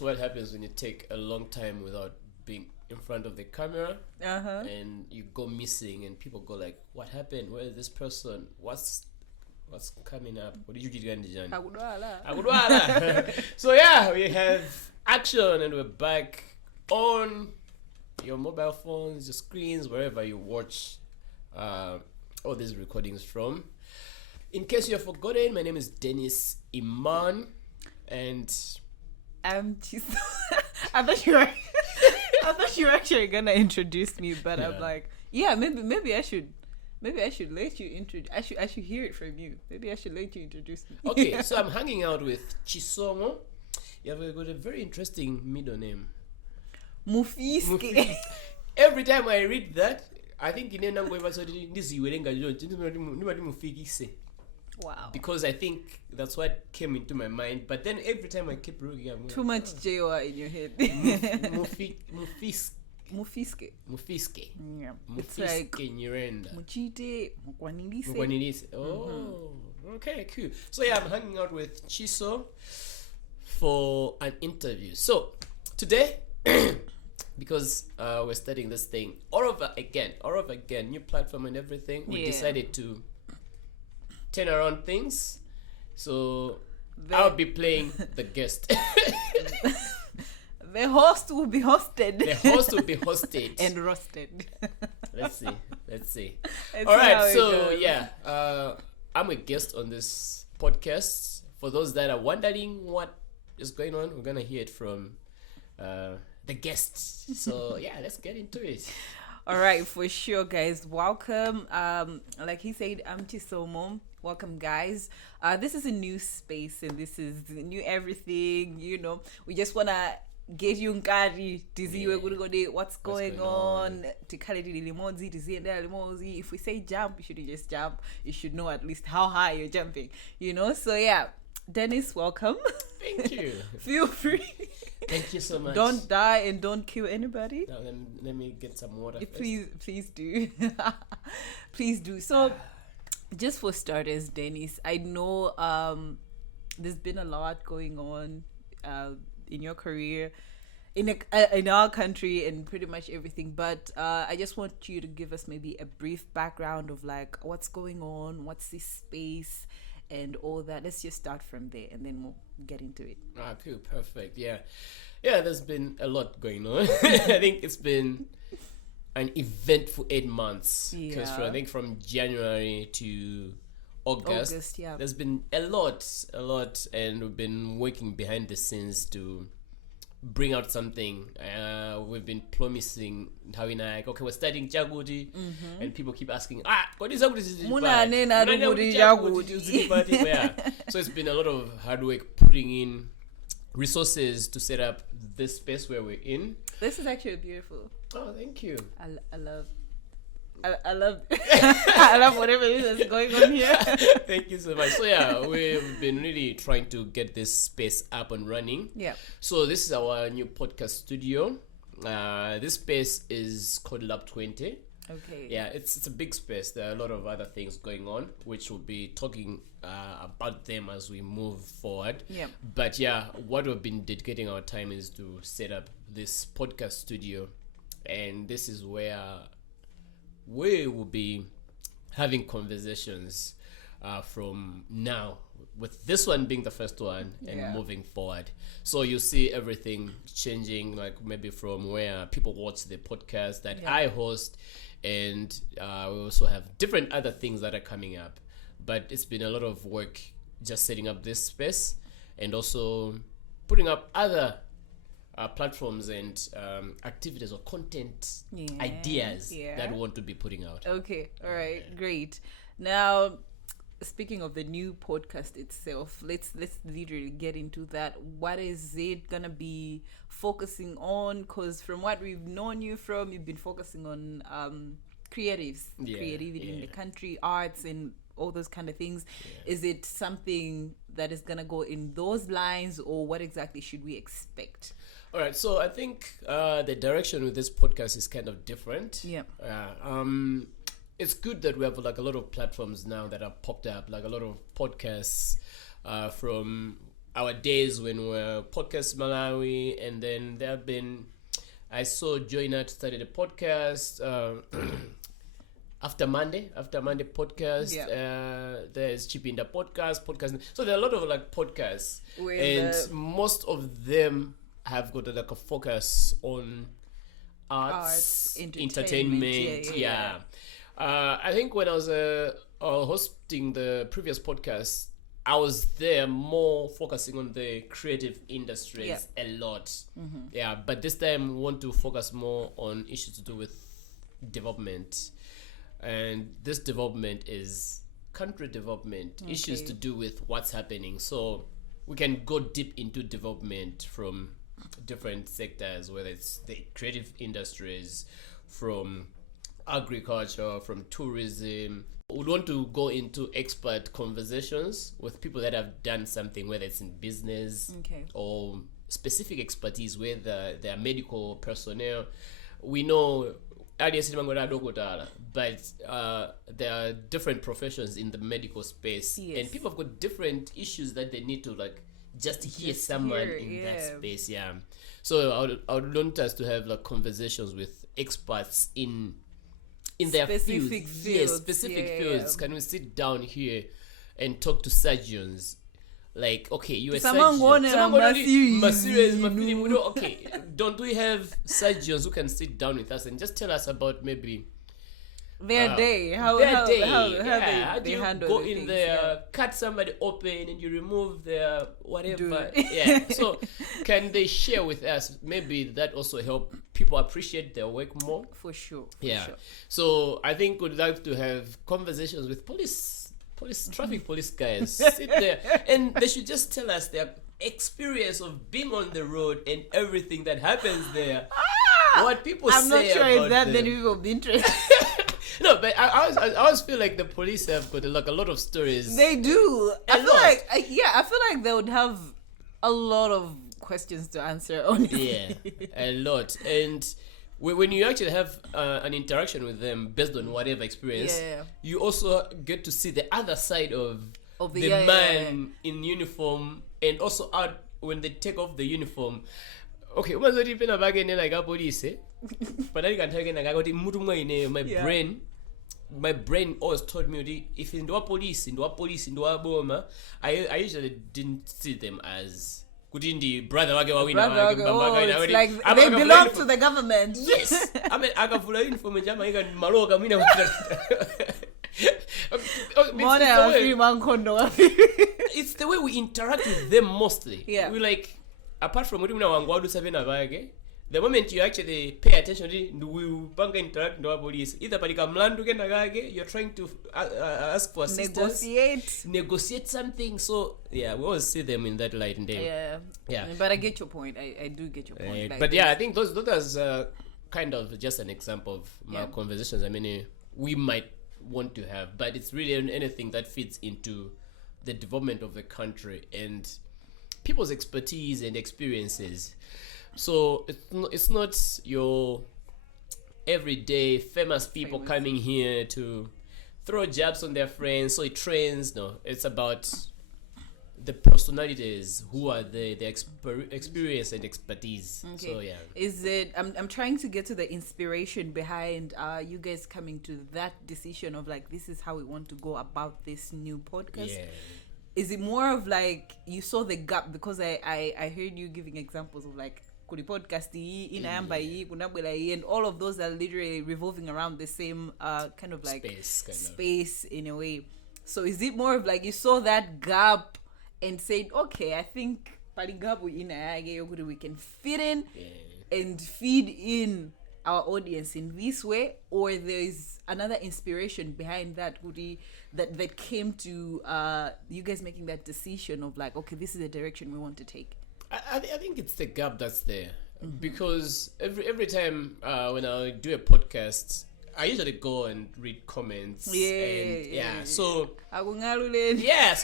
that's what happens when you take a long time without being in front of the camera, and you go missing, and people go like, "What happened? Where is this person? What's coming up? What did you do, Jan?" So yeah, we have action, and we're back on your mobile phones, your screens, wherever you watch all these recordings from. In case you have forgotten, my name is Dennis Imaan, and I'm Chisomo. I thought you were actually gonna introduce me, but yeah. I'm like, yeah, maybe I should let you introduce. I should hear it from you. Maybe I should let you introduce me. Okay, so I'm hanging out with Chisomo. You have got a very interesting middle name. Mufiske. Every time I read that, I think in wow. Because I think that's what came into my mind. But then every time I keep reading, I'm too much JOR in your head. Mufiske. Yeah. It's like Nyirenda. Muchite, Mukwanilise. Oh, okay, cool. So yeah, I'm hanging out with Chiso for an interview. So today, because we're studying this thing all over again, new platform and everything, we decided to turn around things. So I'll be playing the guest. The host will be hosted. And roasted. Let's see. All right, so yeah, I'm a guest on this podcast. For those that are wondering what is going on, we're gonna hear it from the guests. So yeah, let's get into it. All right, for sure, guys. Welcome. Like he said, I'm Chisomo. Welcome, guys. This is a new space, and this is new everything. You know, we just wanna get you ngari to see what's going on. If we say jump, you shouldn't just jump. You should know at least how high you're jumping. You know. So yeah, Dennis, welcome. Thank you. Feel free. Thank you so much. Don't die and don't kill anybody. No, let me get some water. Please do. Please do. So, just for starters, Dennis, I know there's been a lot going on in your career, in our country, and pretty much everything. But I just want you to give us maybe a brief background of like what's going on, what's this space, and all that. Let's just start from there, and then we'll get into it. Cool, perfect. Yeah, there's been a lot going on. I think it's been an eventful 8 months, because I think from January to August, there's been a lot, and we've been working behind the scenes to bring out something. We've been promising how we like, okay, we're studying Jagudi, and people keep asking, what is Jagudi? So it's been a lot of hard work putting in resources to set up this space where we're in. This is actually beautiful. Oh, thank you. I love I love whatever it is that's going on here. Thank you so much. So yeah, we've been really trying to get this space up and running. Yeah. So this is our new podcast studio. This space is called Lab20. Okay. Yeah, it's a big space. There are a lot of other things going on, which we'll be talking about them as we move forward. Yeah. But yeah, what we've been dedicating our time is to set up this podcast studio, and this is where we will be having conversations from now, with this one being the first one, and moving forward. So you see everything changing, like maybe from where people watch the podcast that I host, and we also have different other things that are coming up. But it's been a lot of work just setting up this space, and also putting up other platforms and activities or content ideas that we want to be putting out. Okay, all right, great. Now, speaking of the new podcast itself, let's literally get into that. What is it gonna be focusing on? Because from what we've known you from, you've been focusing on creativity in the country, arts, and all those kind of things. Is it something that is gonna go in those lines, or what exactly should we expect? All right, so I think the direction with this podcast is kind of different. Yeah. It's good that we have like a lot of platforms now that are popped up, like a lot of podcasts from our days when we were podcast Malawi, and then there have been. I saw Joyner started a podcast. After Monday podcast, there's Chipinda podcast. So there are a lot of like podcasts, and most of them have got like a focus on arts entertainment. I think when I was hosting the previous podcast, I was there more focusing on the creative industries a lot. But this time we want to focus more on issues to do with development. And this development is country development, issues to do with what's happening. So we can go deep into development from different sectors, whether it's the creative industries, from agriculture, from tourism. We want to go into expert conversations with people that have done something, whether it's in business or specific expertise, whether they are medical personnel. We know but there are different professions in the medical space, and people have got different issues that they need to like just hear someone in that space. So I would want us to have like conversations with experts in their specific fields. Fields. Can we sit down here and talk to surgeons? Like, okay, you are surgeon. Okay, don't we have surgeons who can sit down with us and just tell us about maybe their day? How they handle go in things, there, cut somebody open, and you remove their whatever. So can they share with us? Maybe that also help people appreciate their work more. For sure. So I think we'd like to have conversations with traffic police guys. Sit there and they should just tell us their experience of being on the road and everything that happens there. What people I'm say not sure about if that them. many people will be interested. No, but I always feel like the police have got like a lot of stories. They do. I feel like they would have a lot of questions to answer on it. Yeah, a lot. And when you actually have an interaction with them based on whatever experience, you also get to see the other side of the man in uniform, and also out when they take off the uniform. Okay, umazoti pena bagene like a police, but I can tell you my brain always told me if in the police, in the bomber, I usually didn't see them as Kutindi brother wake it's like they belong to the government. Yes. I mean akavula uniform jama ika maloka mina it's the way we interact with them mostly. We like, apart from what we know the moment you actually pay attention we interact with the police, either you're trying to ask for assistance, negotiate something. So we always see them in that light. But I get your point. I do get your point. But I think those are kind of just an example of my conversations. I mean, we might want to have, but it's really anything that fits into the development of the country and people's expertise and experiences. So it's not your everyday famous people coming here to throw jabs on their friends, so it trends. No, it's about the personalities who are the experience and expertise. So is it I'm trying to get to the inspiration behind you guys coming to that decision of like, this is how we want to go about this new podcast. Is it more of like you saw the gap? Because I heard you giving examples of like kuri podcast and all of those are literally revolving around the same kind of like space in a way. So is it more of like you saw that gap and said, okay, I think we can fit in and feed in our audience in this way, or there's another inspiration behind that that came to you guys making that decision of like, okay, this is the direction we want to take? I think it's the gap that's there, because every time when I do a podcast, I usually go and read comments. So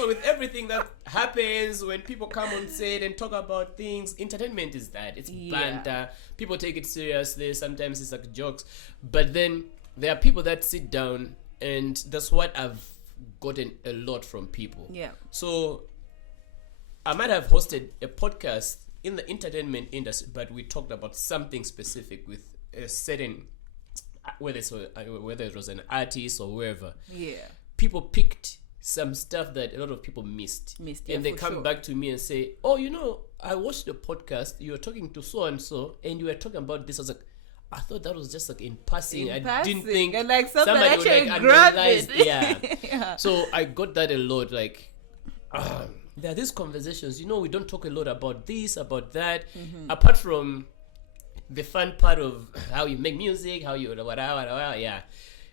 with everything that happens when people come on set and talk about things, entertainment is that. It's banter. People take it seriously. Sometimes it's like jokes. But then there are people that sit down, and that's what I've gotten a lot from people. So I might have hosted a podcast in the entertainment industry, but we talked about something specific with a certain, whether it was an artist or whoever. Yeah. People picked some stuff that a lot of people missed. Yeah, and they for come sure. back to me and say, oh, I watched the podcast, you were talking to so and so, and you were talking about this. I was like, I thought that was just like in passing. I didn't think and like somebody would actually like grabbed analyze. it. Yeah. Yeah. So I got that a lot. Like, there are these conversations. We don't talk a lot about this, about that, apart from the fun part of how you make music, how you whatever, yeah.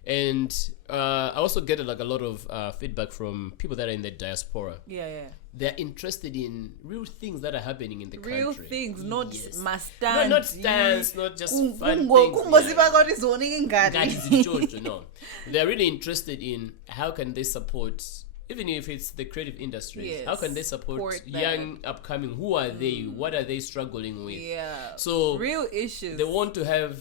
And I also get like a lot of feedback from people that are in the diaspora. Yeah. They're interested in real things that are happening in the Real country. things, not Yes. masters. Not stands, not just fun things. That is George, no. They're really interested in how can they support, even if it's the creative industries, Yes. how can they support young upcoming? Who are they? What are they struggling with? Yeah. So real issues. they want to have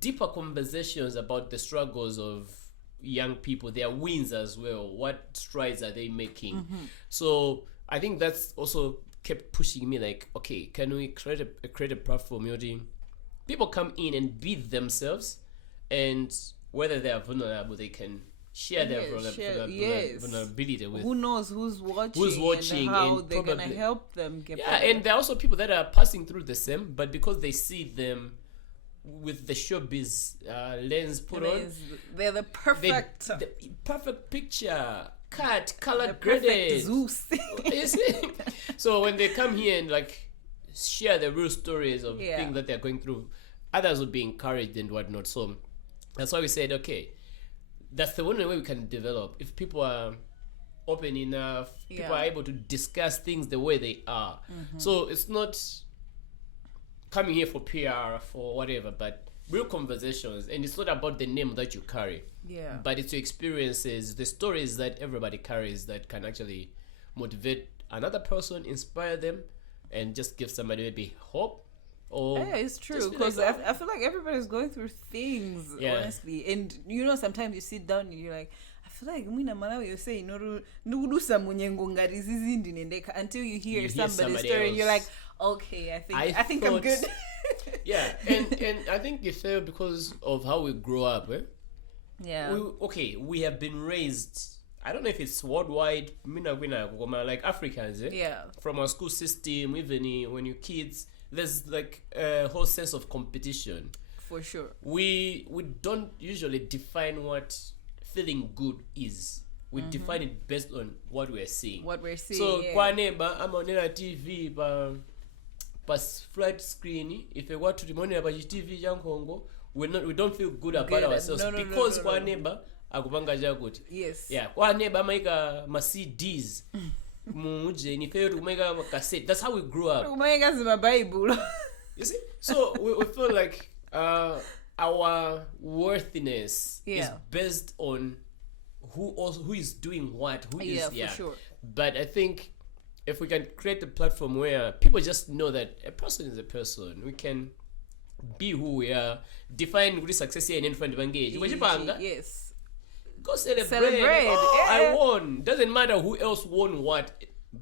deeper conversations about the struggles of young people, their wins as well. What strides are they making? So I think that's also kept pushing me, like, okay, can we create a platform where people come in and be themselves, and whether they are vulnerable, they can share their vulnerability with who knows who's watching, and how and they're gonna probably help them get yeah. better. And there are also people that are passing through the same, but because they see them with the showbiz lens put on, They're the perfect, the perfect picture, cut, color the perfect graded. Zeus. You see? So when they come here and like share the real stories of Yeah. things that they're going through, others will be encouraged and whatnot. So that's why we said, okay, that's the only way we can develop. If people are open enough, people are able to discuss things the way they are. So it's not coming here for PR, for whatever, but real conversations. And it's not about the name that you carry, but it's your experiences, the stories that everybody carries that can actually motivate another person, inspire them, and just give somebody maybe hope. Or yeah, it's true, just be because like, I feel like everybody's going through things, honestly. And sometimes you sit down and you're like, I feel like mina Malawi you say nurusa munyengo ngari zizindi nendeka, until you hear somebody's story else. and you're like, okay, I think I'm good. Yeah, and I think you fail because of how we grow up. Yeah. We have been raised, I don't know if it's worldwide, like Africans, Yeah. from our school system, even when you're kids, there's like a whole sense of competition. For sure. We don't usually define what feeling good is. We define it based on what we're seeing. So kwa neba I'm on TV pa flat screen, if we want to monitor by TV jankongo, we don't feel good about ourselves because kwa neba akupanga jakuti. Yes. Yeah, kwa neba maika ma CDs. That's how we grew up. You see? So we feel like our worthiness is based on who is doing what, who is for sure. But I think if we can create a platform where people just know that a person is a person, we can be who we are, define good success here and in front of engage. Yes. Go celebrate. Yeah. I won. Doesn't matter who else won what,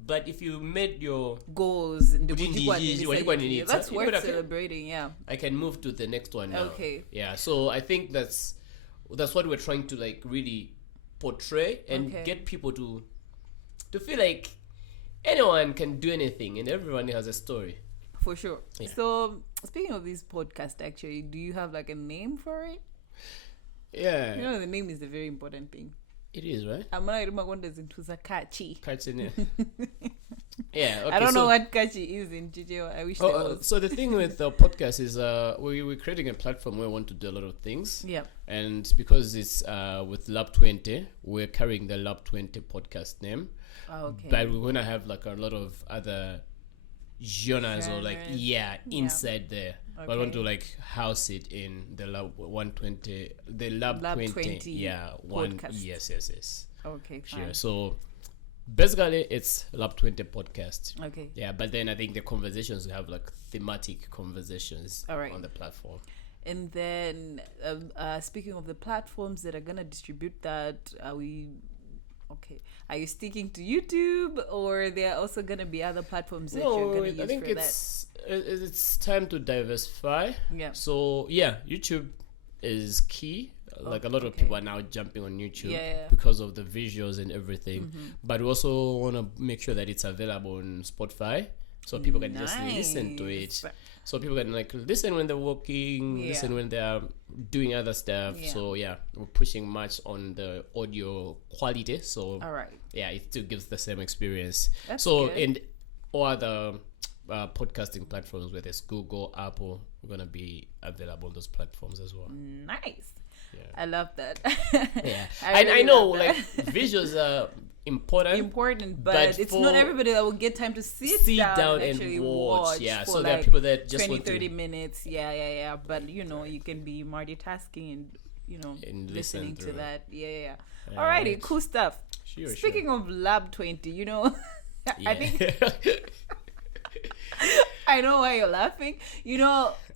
but if you made your goals, that's that's worth celebrating. Yeah. I can move to the next one now. Okay. Yeah. So I think that's what we're trying to like really portray and get people to feel like anyone can do anything and everyone has a story. For sure. Yeah. So speaking of this podcast, actually, do you have like a name for it? Yeah. The name is a very important thing. It is, right? I'm not into Kachi. Yeah. Okay, I don't know what Kachi is in Chichewa. I wish there was. So the thing with the podcast is we're creating a platform where we want to do a lot of things. Yeah. And because it's with Lab20, we're carrying the Lab20 podcast name. Oh, okay. But we're going to have like a lot of other genres or like inside there. Okay. But I want to like house it in the Lab 120, the Lab 20 podcast. Yes. Okay, fine. Sure. So basically it's Lab 20 podcast. Okay. Yeah, but then I think the conversations we have like thematic conversations on the platform. And then speaking of the platforms that are gonna distribute that, are we Okay. Are you sticking to YouTube, or there are also gonna be other platforms that you're No, gonna use I think for it's time to diversify. Yeah. So yeah, YouTube is key. Like a lot of okay. people are now jumping on YouTube Yeah. because of the visuals and everything. But we also want to make sure that it's available on Spotify, so people can just listen to it. Nice. So people can like listen when they're walking, Yeah. listen when they're doing other stuff. Yeah. So yeah, we're pushing much on the audio quality. So All right. yeah, it still gives the same experience. That's so good. and all other podcasting platforms, whether it's Google, Apple, we're gonna be available on those platforms as well. Nice. Yeah. I love that. Yeah, I and I really know love that. like visuals are important, but it's not for- everybody that will get time to sit down and actually watch. Yeah, for so like there are people that just 20, want 30 to minutes. Yeah. But you know, you can be multitasking and And listening listen to through. that. Yeah. Alrighty, Alright. cool stuff. Sure, Speaking of Lab20, yeah. I think I know why you're laughing.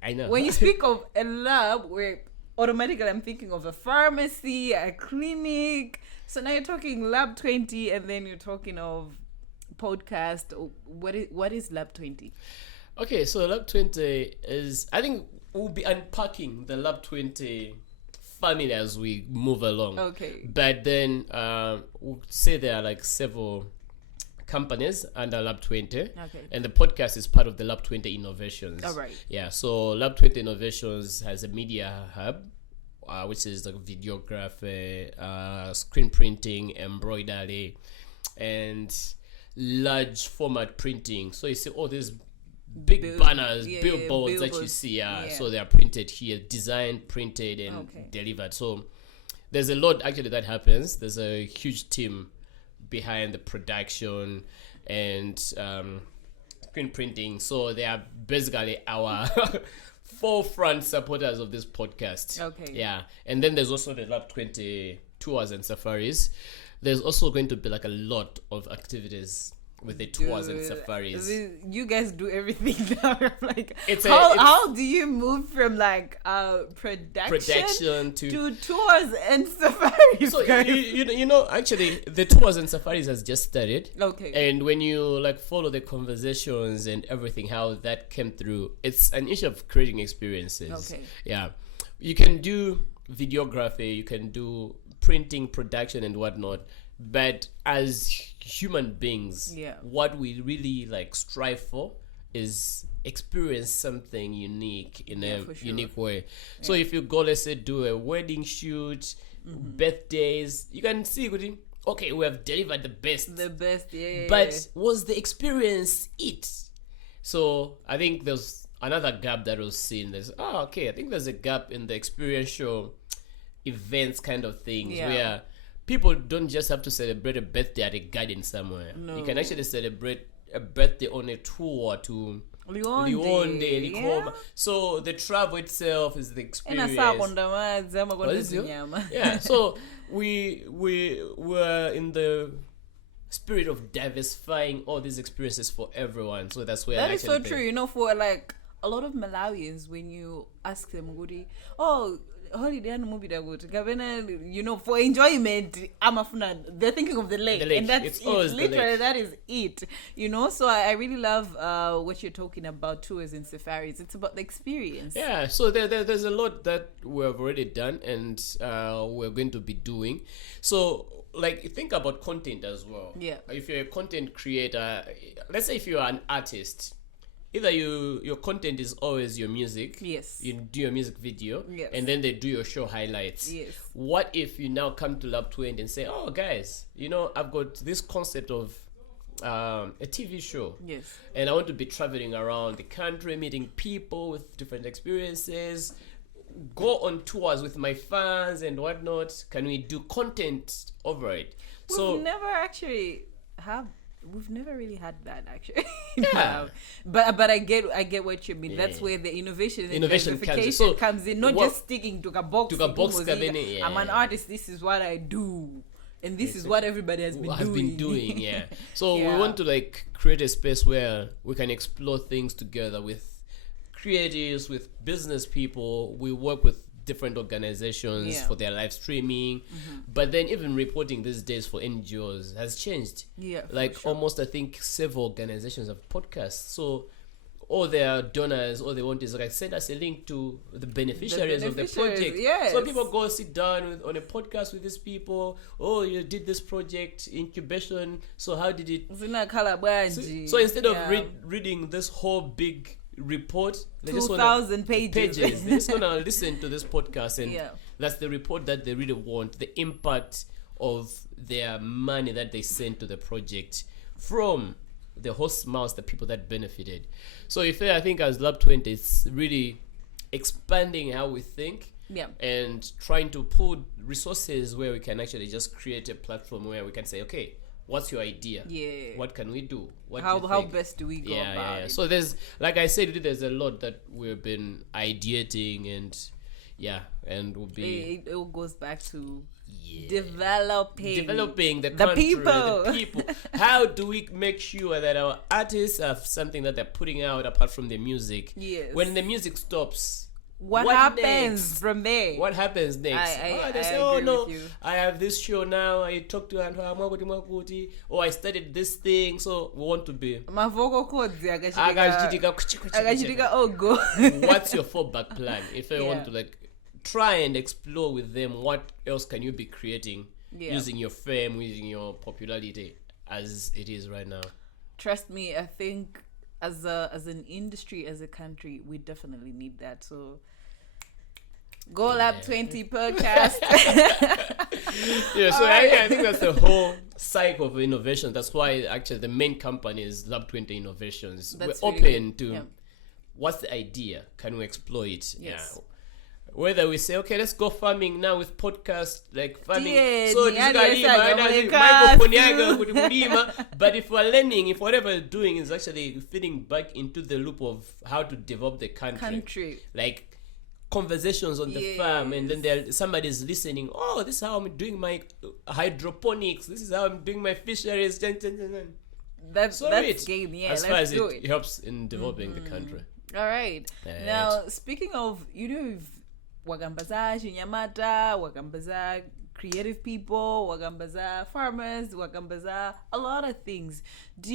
I know. When you speak of a lab, where automatically I'm thinking of a pharmacy, a clinic. So now you're talking Lab20, and then you're talking of podcast. What is Lab20? Okay, so Lab20 is, I think we'll be unpacking the Lab20 family as we move along. Okay. But then we'll say there are like several companies under Lab20. Okay. And the podcast is part of the Lab20 Innovations. All right. Yeah, so Lab20 Innovations has a media hub, which is like videography, screen printing, embroidery, and large format printing. So you see all these big banners, billboards that you billboards. see. Yeah. So they are printed here, designed, printed, and Okay. delivered. So there's a lot actually that happens. There's a huge team behind the production and screen printing. So they are basically our forefront supporters of this podcast. Okay. Yeah. And then there's also the Lab20 tours and safaris. There's also going to be like a lot of activities with the tours and Dude, safaris. You guys do everything now. Like, It's how do you move from like production to tours and safaris? so guys? you know actually the tours and safaris has just started. Okay. And when you like follow the conversations and everything, how that came through, it's an issue of creating experiences. Okay. Yeah, you can do videography, you can do printing, production, and whatnot. But as human beings, Yeah. what we really like strive for is experience something unique in a for sure. unique way. So if you go, let's say, do a wedding shoot, birthdays, you can see, okay, we have delivered the best. The best, yeah. But was the experience it? So I think there's another gap that was seen. I think there's a gap in the experiential events kind of things, Yeah. where people don't just have to celebrate a birthday at a garden somewhere. No. You can actually celebrate a birthday on a tour to Leonde, Likoma. So the travel itself is the experience. Yeah, so we were in the spirit of diversifying all these experiences for everyone. So that's where That is so true. For like a lot of Malawians, when you ask them, holiday and movie for enjoyment, they're thinking of the lake, The lake. and that's It's it. always the Literally, lake. that is it. So I really love what you're talking about, tours and safaris. It's about the experience. Yeah, so there's a lot that we've already done and we're going to be doing. So like think about content as well. Yeah. If you're a content creator, let's say if you're an artist, either your content is always your music. Yes. You do your music video. Yes. And then they do your show highlights. Yes. What if you now come to Lab20 and say, oh guys, I've got this concept of a TV show. Yes. And I want to be traveling around the country, meeting people with different experiences, go on tours with my fans and whatnot. Can we do content over it? We've never really had that actually. Yeah. But I get what you mean. Yeah. That's where the innovation and Innovation comes in. diversification So comes in. Not what- just sticking to a box. To a box, I'm yeah. an artist. This is what I do, and this is what everybody has been doing. Yeah. So Yeah. we want to like create a space where we can explore things together with creatives, with business people. We work with different organizations Yeah. for their live streaming. But then even reporting these days for NGOs has changed. Yeah, for Like sure. almost I think several organizations have podcasts. So all their donors, all they want is like send us a link to the beneficiaries of the beneficiaries, project. yes. So people go sit down on a podcast with these people. Oh, you did this project incubation. So how did it? Zinakhala bwanji. So instead of Yeah. reading this whole big report, they 2,000 pages. They're just gonna listen to this podcast, and Yeah. that's the report that they really want. The impact of their money that they sent to the project from the host mouse, the people that benefited. So I think as Lab20, it's really expanding how we think. Yeah. And trying to put resources where we can actually just create a platform where we can say, okay, what's your idea? Yeah. What can we do? What do How you how think? best do we go about it? So there's, like I said, there's a lot that we've been ideating, and we'll be It all goes back to yeah, developing the the country, people. the people. How do we make sure that our artists have something that they're putting out apart from the music? Yes. When the music stops, What happens next? from there? What happens next? They say, I oh agree no, with you. I have this show now. I talked to Antoine, or I studied this thing, so we want to be. My vocal cords Akachitika. akachitika ogo. What's your fallback plan if I want Yeah. to like try and explore with them? What else can you be creating using your fame, using your popularity as it is right now? Trust me, I think as an industry, as a country, we definitely need that. So go Lab20 podcast. So I think that's the whole cycle of innovation. That's why actually the main company is Lab20 Innovations. That's We're really open good. to Yeah. what's the idea? Can we exploit? Yes. Yeah. Whether we say, okay, let's go farming now with podcast, like farming. Yeah, So but if we're learning, if whatever we're doing is actually feeding back into the loop of how to develop the country. Like conversations on the farm, and then somebody's listening. Oh, this is how I'm doing my hydroponics. This is how I'm doing my fisheries. That's it. game. Yeah, as far let's as do it it. helps in developing the country. All right. Right. Now, speaking of, wagambaza Shinyamata, wagambaza creative people, wagambaza farmers, wagambaza a lot of things. Do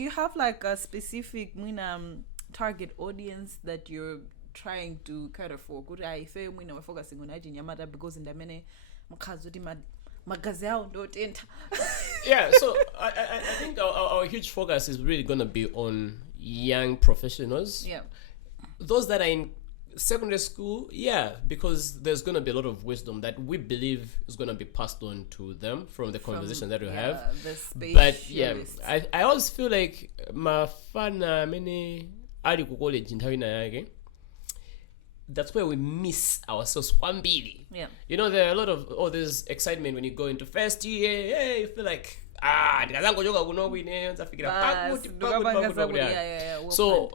you have like a specific target audience that you're trying to kind of focus? I feel we're focusing on Shinyamata because in the many makazudi magazi yao ndo tenta. Yeah, so I think our huge focus is really going to be on young professionals. Yeah. Those that are in secondary school, because there's going to be a lot of wisdom that we believe is going to be passed on to them from the conversation that we have. The But specialists. I always feel like mafana many ali ku college nthawi na yake, that's where we miss ourselves kwambili. Yeah. You know, there are a lot of there's excitement when you go into first year. Hey, you feel like ndikazangochoka kuno kwine nzafikira pakuti Yeah. so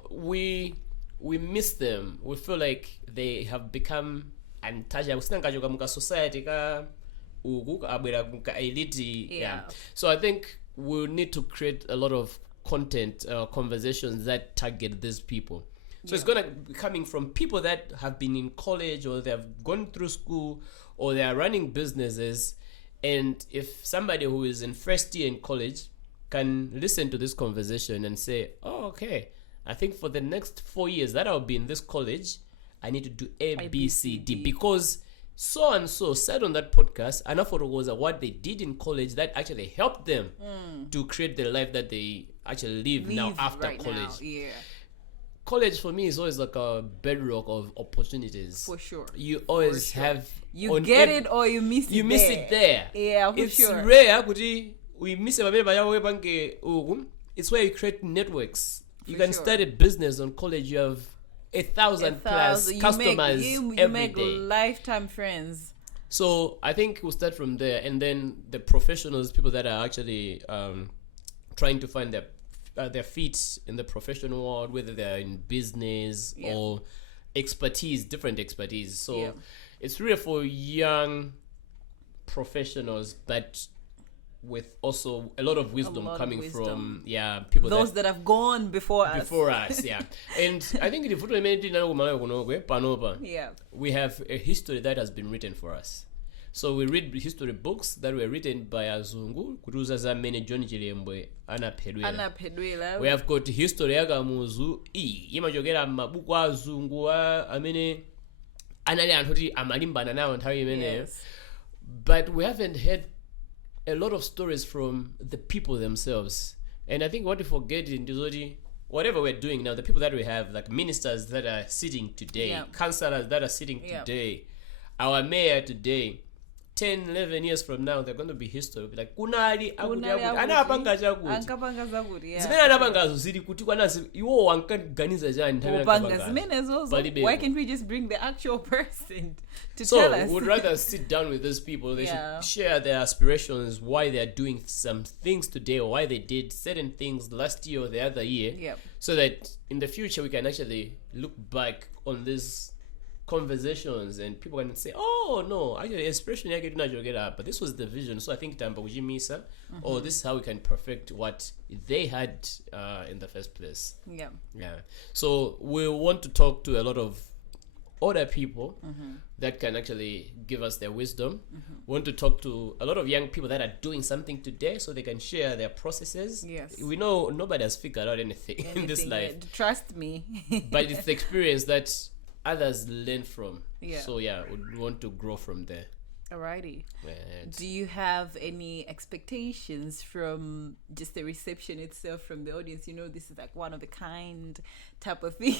we miss them. We feel like they have become untouchable. Sinangachoka muka society ka uku abwera muka elite. Yeah. So I think we'll need to create a lot of content, conversations that target these people. So it's gonna be coming from people that have been in college, or they have gone through school, or they are running businesses. And if somebody who is in first year in college can listen to this conversation and say, oh, okay, I think for the next 4 years that I'll be in this college, I need to do A, B, C, D. Because so and so said on that podcast, and I thought it was what they did in college that actually helped them to create the life that they actually live now after right college. now. Yeah. College for me is always like a bedrock of opportunities. For sure. You always have. You get it or you miss it. You miss it there. Yeah, for it's sure. rare kuti we miss it. It's where you create networks. You can sure. start a business on college. You have 1,000 plus You customers you every make day. lifetime friends. So I think we'll start from there, and then the professionals, people that are actually trying to find their feet in the professional world, whether they're in business or expertise, different expertise. So it's really for young professionals, but with also a lot of wisdom lot of coming wisdom. from people Those that have gone before us. And I think the photo panopa, Yeah. we have a history that has been written for us. So we read history books that were written by Azungu kutuza za mene John Chilembwe Anapedwela. we have got history yakamuzu imachokera mabuku azungu amene anali anthu kuti amalimbana nawo nthawi imeneyo. Yes. But we haven't heard a lot of stories from the people themselves. And I think what we forget in Dizoti, whatever we're doing now, the people that we have, like ministers that are sitting today, Yeah. councillors that are sitting Yeah. today, our mayor today, 10, 11 years from now, they're going to be history. Be like, kunali anapanga chakuti. Ankapanga zakuti, yeah. Zimene anapangazo zili kuti kwanasi iwo wankaganiza chani nthawi Opanga zimenezo. Palibe. Why can't we just bring the actual person to So tell us? we'd rather sit down with those people. They Yeah. should share their aspirations, why they're doing some things today, or why they did certain things last year or the other year, Yep. so that in the future we can actually look back on these conversations and people can say, oh no, actually inspiration yake tunajogera, but this was the vision. So I think tamba kujimisa, or this is how we can perfect what they had in the first place. Yeah. Yeah. So we want to talk to a lot of other people that can actually give us their wisdom. We want to talk to a lot of young people that are doing something today so they can share their processes. Yes. We know nobody has figured out anything in this life, Anything, trust me. but it's the experience that others learn from. Yeah. So yeah, we want to grow from there. Alrighty. And Do you have any expectations from just the reception itself from the audience? You know, this is like one of a kind type of thing.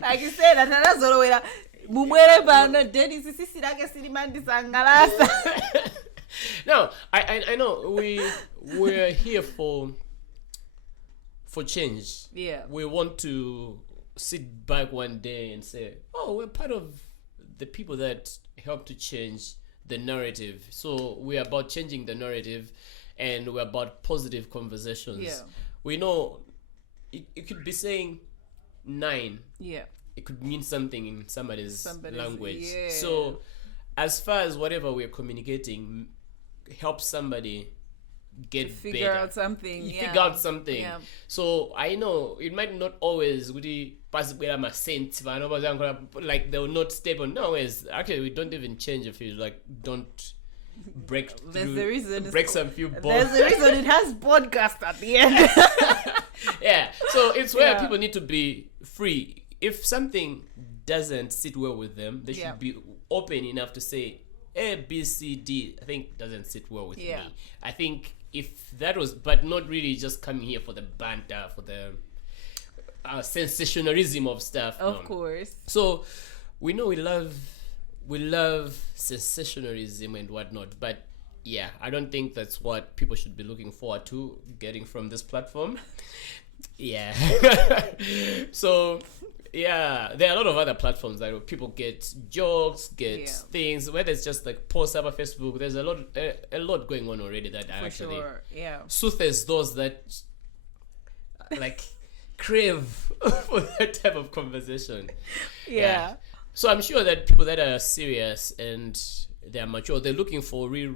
Like you said, that's all the way. Dennis, no, I know we're here for change. Yeah. We want to sit back one day and say, oh, we're part of the people that help to change the narrative. So we're about changing the narrative, and we're about positive conversations. Yeah. We know it could be saying 9. Yeah. It could mean something in somebody's language. Yeah. So as far as whatever we're communicating helps somebody get Figure better. out something. You Yeah. figure out something. Yeah. So I know it might not always really pass my sense, like they will not stable. No, it's actually we don't even change if you like don't break There's through, the reason. break some few There's balls. the reason it has podcast at the end. Yeah. So it's where Yeah. people need to be free. If something doesn't sit well with them, they should Yeah. be open enough to say A, B, C, D. I think doesn't sit well with Yeah. me. I think if that was, but not really just coming here for the banter, for the sensationalism of stuff. Of no. course. So we know we love sensationalism and whatnot, but yeah, I don't think that's what people should be looking forward to getting from this platform. Yeah. So yeah, there are a lot of other platforms that people get jokes, get Yeah. things, whether it's just like posts up on Facebook. There's a lot going on already that are For actually sure. Yeah. soothers those that like crave for that type of conversation. Yeah. So I'm sure that people that are serious and they're mature, they're looking for real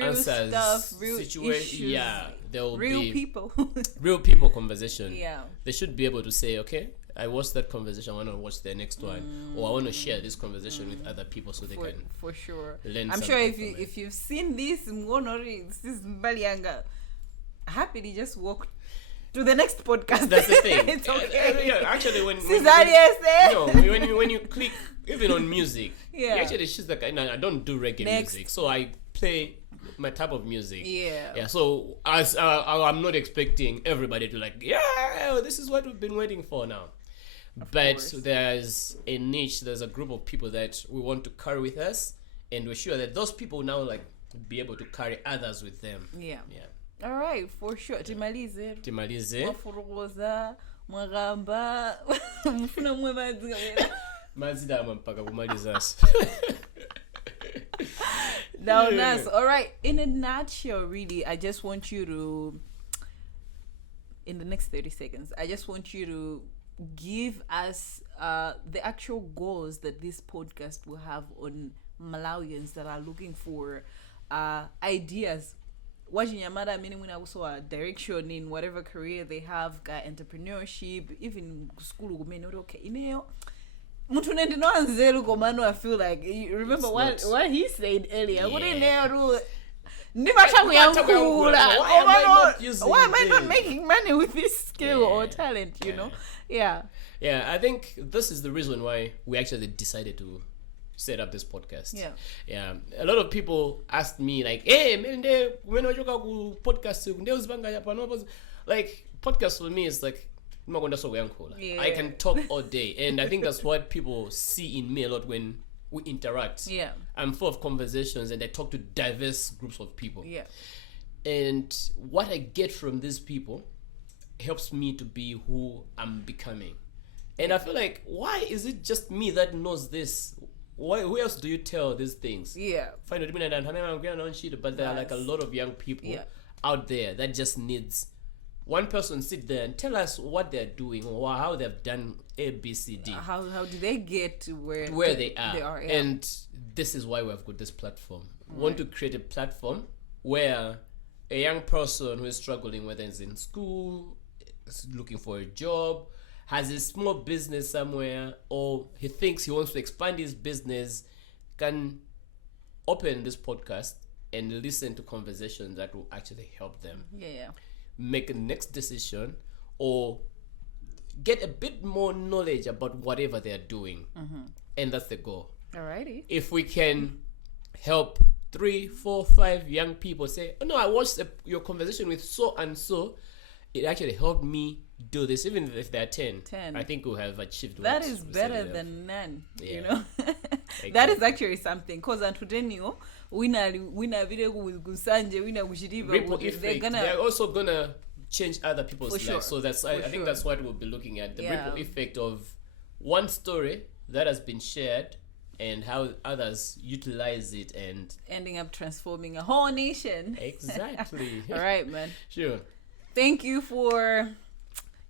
answers, stuff, real issues. Yeah, there will Real be people. real people conversation. Yeah. They should be able to say, okay, I watched that conversation, I want to watch the next one, or I want to share this conversation with other people so they can For sure. learn I'm something sure from it. if you've seen this, this is Mbalianga. Happily just walk to the next podcast. That's the thing. It's okay. Yeah, actually, when when you click even on music, Yeah. actually she's like, I don't do reggae Next. music, so I play my type of music. Yeah. So as I'm not expecting everybody to like, yeah, this is what we've been waiting for now. But course. there's a niche, there's a group of people that we want to carry with us, and we're sure that those people now like be able to carry others with them. Yeah. Yeah. All right, for sure. Timalize. Timalize. Mafuroza, mwagamba, mfuna mwemazi. Mazidama mpaka kumaliza. Now, nice. All right. In a nutshell, really, I just want you to, in the next 30 seconds, I just want you to give us the actual goals that this podcast will have on Malawians that are looking for ideas wachinyamata meaning when also a direction in whatever career they have, got entrepreneurship, even school kumene okay ineyo muntu ndinoanzeru komano. I feel like you remember what he said earlier. What in there why am I not making money with this skill or talent, you know? Yeah, I think this is the reason why we actually decided to set up this podcast. Yeah, a lot of people asked me like, hey man, when I podcast, like podcast for me is like I can talk all day, and I think that's what people see in me a lot when we interact. I'm full of conversations and I talk to diverse groups of people. And what I get from these people helps me to be who I'm becoming. And I feel like, why is it just me that knows this? Who else do you tell these things? But there are like a lot of young people out there that just needs one person sit there and tell us what they're doing or how they've done A, B, C, D. How do they get to where they are. And this is why we've got this platform. We want to create a platform where a young person who is struggling, whether it's in school, is looking for a job, has a small business somewhere, or he thinks he wants to expand his business, can open this podcast and listen to conversations that will actually help them make a next decision or get a bit more knowledge about whatever they're doing. And that's the goal. Alrighty. If we can help 3, 4, 5 young people say, oh no, I watched your conversation with so and so, it actually helped me do this. Even if they're 10, I think we'll have achieved that is better than none. You know. Exactly. That is actually something, because untoday wina vile kusanje wina kushiriva ripple effect. They're also gonna change other people's lives. So that's I think that's what we'll be looking at, the ripple effect of one story that has been shared and how others utilize it and ending up transforming a whole nation. Exactly. All right, man. Sure. Thank you for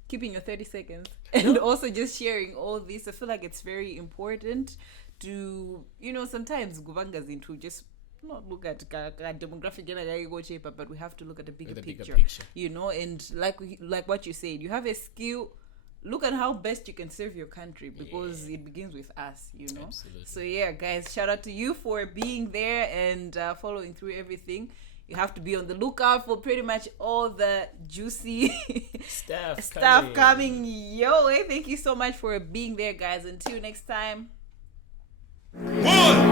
keeping your 30 seconds and also just sharing all this. I feel like it's very important to, sometimes guvangas into just not look at demographic, but we have to look at the bigger picture. And like what you said, you have a skill. Look at how best you can serve your country, because it begins with us, Absolutely. So guys, shout out to you for being there and following through everything. You have to be on the lookout for pretty much all the juicy stuff coming your way. Thank you so much for being there, guys. Until next time. 1